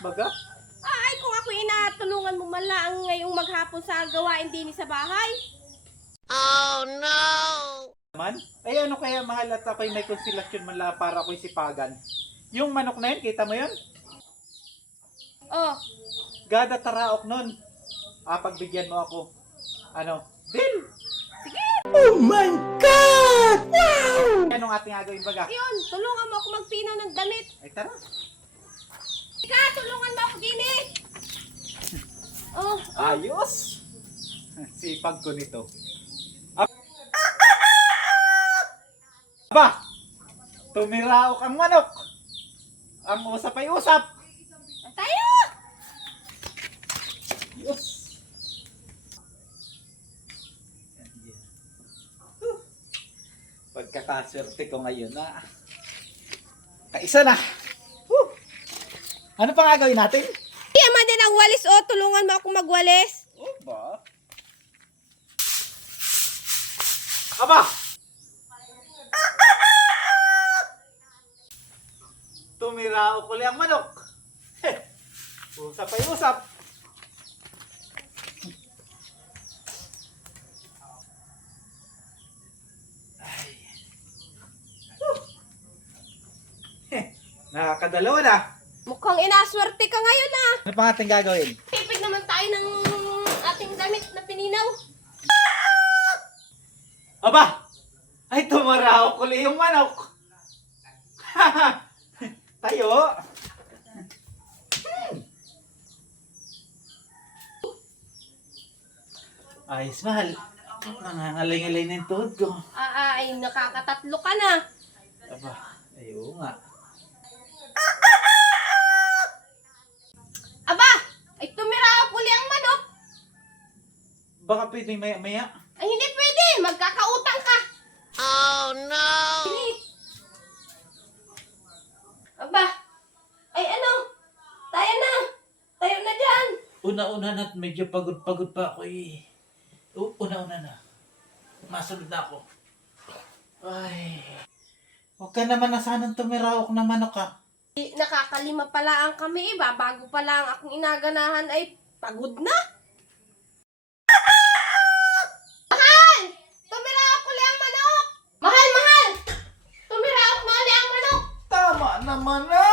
baga. Ay, kung ako inatulungan mo man lang ngayong maghapon sa gawain din sa bahay. Oh no! Naman? Ay ano kaya mahal at ako'y may konsilasyon man lang para ako'y sipagan. Yung manok na yun, kita mo yun? Oh, Gada taraok nun. Pagbigyan mo ako. Ano? Deal! sige. Oh my God! Wow! Anong ating gagawin baga? Yun, tulungan mo ako magpinaw ng damit. Ay tara. Ika, tulungan mo ako din eh. Oh, Ayos! Sipag ko nito. Aba! Tumiraok ang manok! Ang usap ay usap! tayo! Ayos! Pagkakaswerte ko ngayon na kaisa na! Whew! Ano pang gagawin natin? Yama din ang walis oh, tulungan mo ako magwalis. Oh ba? Aba! Tumiraok uli ang manok. Usap ay usap. Ay. Nakakadalawa na. Mukhang inaswerte ka ngayon ah. Ano pang ating gagawin? Tipid naman tayo ng ating damit na pininaw. Aba! Ay, tumaraok uli yung manok. Tayo. Ayos, mahal. Nangangalay-ngalay na yung tuhod ko. Ay, nakakatatlo ka na. Aba, ayaw nga. Aba, ay tumira uli ang manok. Baka pwede maya-maya. Ay, hindi pwede. Magkakautang ka. Oh no! Sige. Aba, ay ano? Tayo na. Tayo na dyan. Una-una na at medyo pagod-pagod pa ako eh. Una-una na. Masunod na ako. Ay. Huwag ka naman na sanang tumiraok ng manok ha. Nakakalima pala ang kami iba. Bago pa lang akong inaganahan ay pagod na. Mahal! Tumira uli ang manok! Mahal! Tumira uli ang manok! Tama naman na!